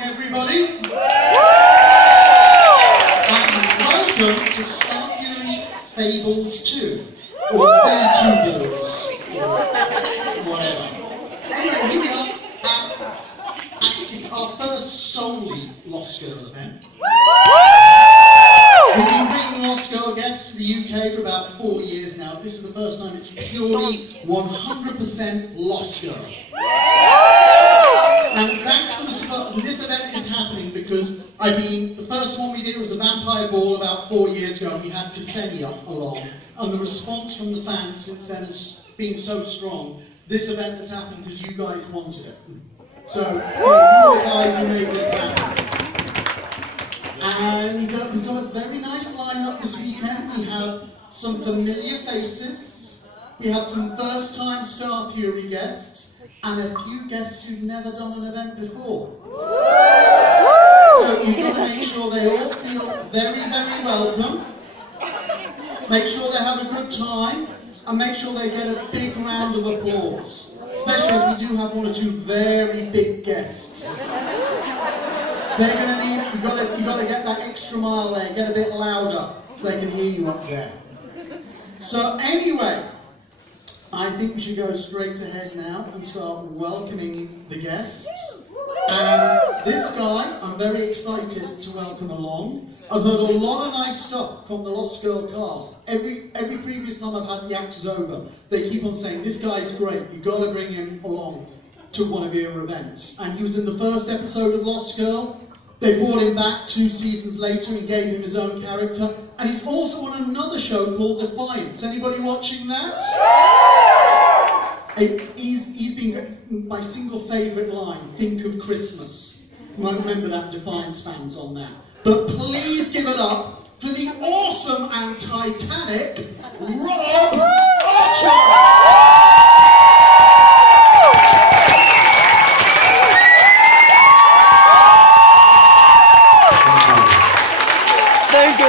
everybody. And welcome to Star Fury Faebles 2. Or Faebles, or whatever. Anyway, here we are. It's our first solely Lost Girl event. We've been bringing Lost Girl guests to the UK for about 4 years now. This is the first time it's purely 100% Lost Girl. And thanks for the support. This event is happening because, the first one we did was a vampire ball about 4 years ago, and we had Ksenia along. And the response from the fans since then has been so strong. This event has happened because you guys wanted it. So, you are the guys who made this happen. And we've got a very nice lineup this weekend. We have some familiar faces, we have some first-time Star Fury guests, and a few guests who've never done an event before. So we've got to make sure they all feel very, very welcome, make sure they have a good time, and make sure they get a big round of applause. Especially as we do have one or two very big guests. They're going to need, you've got to get that extra mile there, get a bit louder, so they can hear you up there. So anyway, I think we should go straight ahead now and start welcoming the guests. And this guy, I'm very excited to welcome along. I've heard a lot of nice stuff from the Lost Girl cast. Every previous time I've had the actors over, they keep on saying, this guy's great, you've got to bring him along to one of your events. And he was in the first episode of Lost Girl. They brought him back 2 seasons later and gave him his own character. And he's also on another show called Defiance. Anybody watching that? He's been my single favourite line, think of Christmas. You might remember that, Defiance fans on that. But please give it up for the awesome and titanic Rob Archer! Thank you.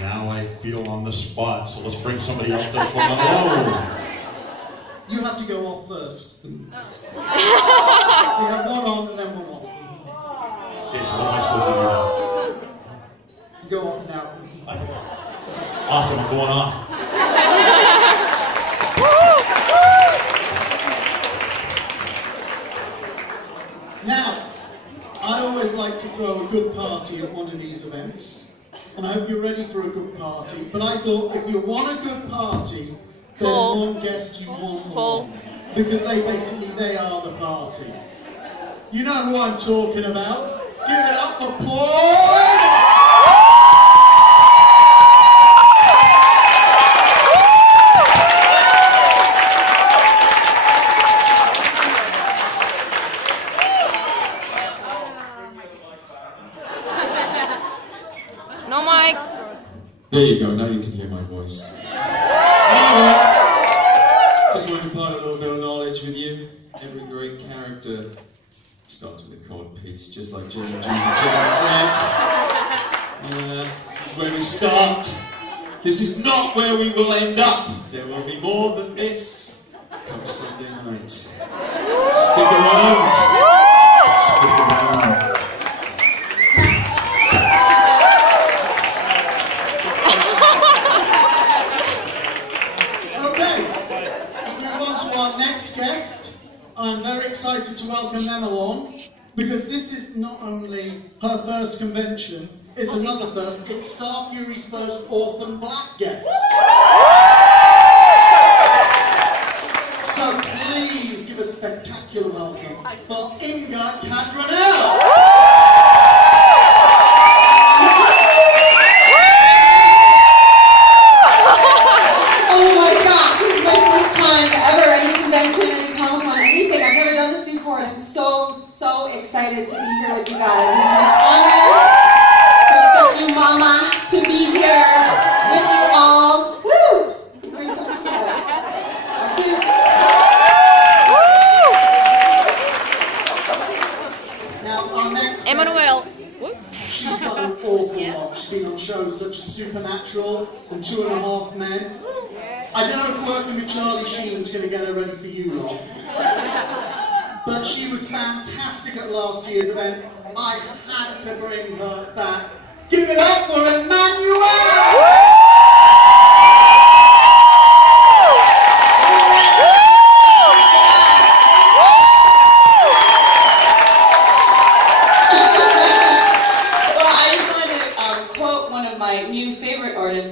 Now I feel on the spot, so let's bring somebody else up from the road. You have to go off first. We have one on and then one off. Okay, so what am I supposed to do? Go off now. Awesome, I'm going off. Now, I always like to throw a good party at one of these events, and I hope you're ready for a good party, but I thought if you want a good party, there's one guest you want more, because they are the party. You know who I'm talking about. Give it up for Paul! No mic. There you go, now you can hear my voice. Just want to impart a little bit of knowledge with you. Every great character starts with a cod piece, just like Jim said. This is where we start. This is not where we will end up. There will be more than this come Sunday night. Stick around. Stick around. I'm very excited to welcome them along, because this is not only her first convention, it's another first, it's Star Fury's first orphan black guest. So please give a spectacular welcome for Inga Cadranel. Oh my gosh, this is my first time ever at a convention, any Comic-Con, anything. I've never done this before, and I'm so excited to be here with you guys. It's an honor for such a mama to be here with you all. Woo! Let's bring something together. Now, our next Emmanuel. she's got an awful lot. She's been on shows such as Supernatural, and 2.5 Men. I don't know if working with Charlie Sheen was going to get her ready for you lot. But she was fantastic at last year's event. I had to bring her back. Give it up for Emmanuel!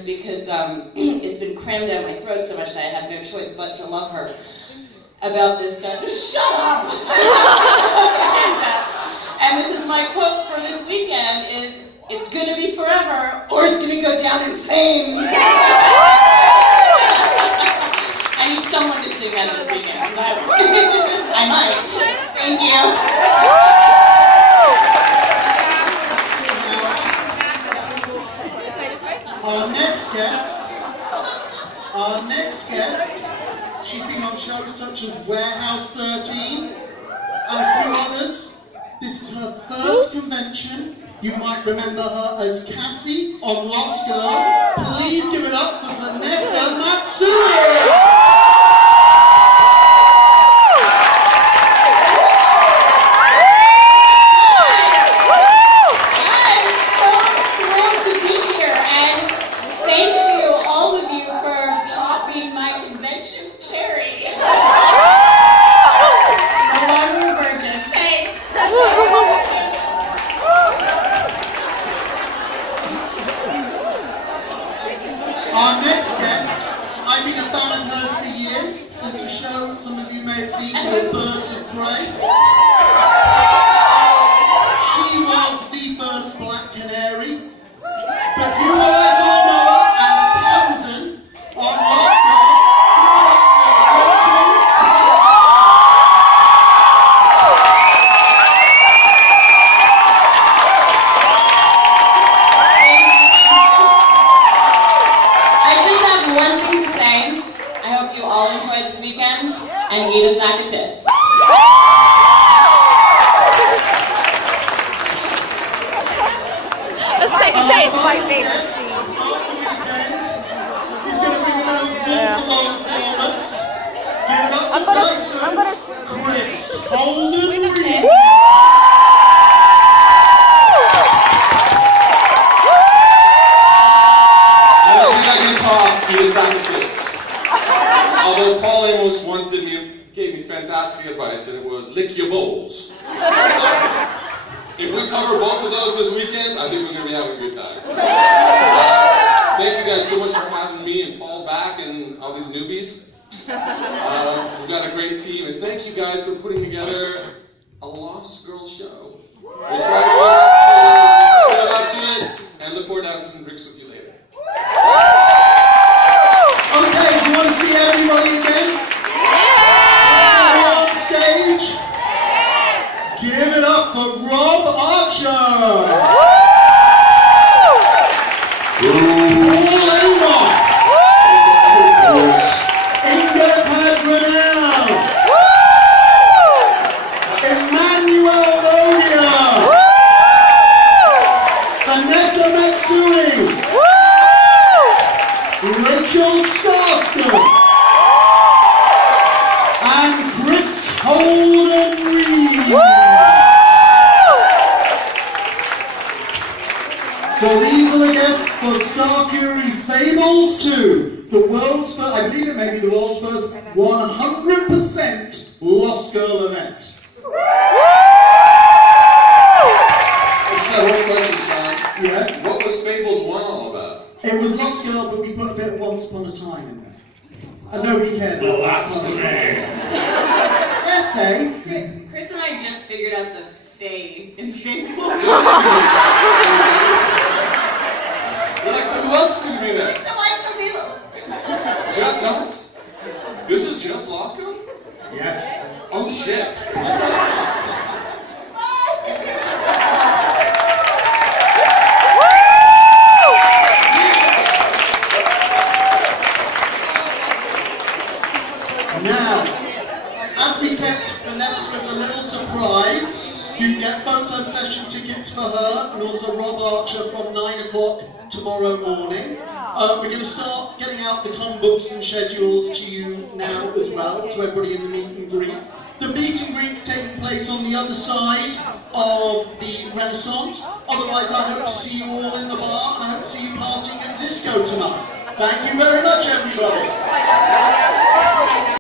Because it's been crammed down my throat so much that I have no choice but to love her about this. Shut up! And this is my quote for this weekend: "Is it's gonna be forever, or it's gonna go down in flames." I need someone to sing that this weekend. I might. Thank you. Our next guest, she's been on shows such as Warehouse 13 and a few others. This is her first convention. You might remember her as Cassie on Lost Girl. Please give it up for Vanessa Matsui! Our next guest, I've been a fan of hers for years, since a show some of you may have seen called Birds of Prey. She was the first Black Canary, but you might all know her as Tamsin on Lost Girl. And eat a sack of tits. The sack of tits is my favorite scene. He's going to bring a little walk along for us. Give it up for Dyson, Chris Holden Reed. I don't think I can talk, eat a sack of tits. Although Paul Amos once gave me fantastic advice, and it was lick your bowls. If we cover both of those this weekend, I think we're going to be having a good time. Thank you guys so much for having me and Paul back and all these newbies. We've got a great team, and thank you guys for putting together a Lost Girl show. We'll try to live up to it, and look forward to having some drinks with you later. Okay, do you want to see everybody again? Yeah! On stage? Yes! Give it up for Rob Archer! Paul Amos! Inga Padronel! Emmanuel Rodia! Vanessa Matsui! Rachel Scarston and Chris Holden Reed. So these are the guests for Star Fury Faebles 2, the world's first, I believe it may be the world's first 100% Lost Girl event. I just have one question, Sean. Yes? What was Faebles 1 all about? It was Lost Girl, but we put a bit of Once Upon a Time in there. And nobody cared about Once Upon a Time. F.A. Chris and I just figured out the Fae in Faebles. We're like, so who else is going to be there? So what's the Faebles? Just us? This is just Lost Girl? Yes. Oh shit. Now, as we kept Vanessa as a little surprise, you can get photo session tickets for her and also Rob Archer from 9 o'clock tomorrow morning. We're going to start getting out the com books and schedules to you now as well, to everybody in the meet and greet. The meet and greet's taking place on the other side of the Renaissance. Otherwise, I hope to see you all in the bar, and I hope to see you partying at disco tonight. Thank you very much, everybody.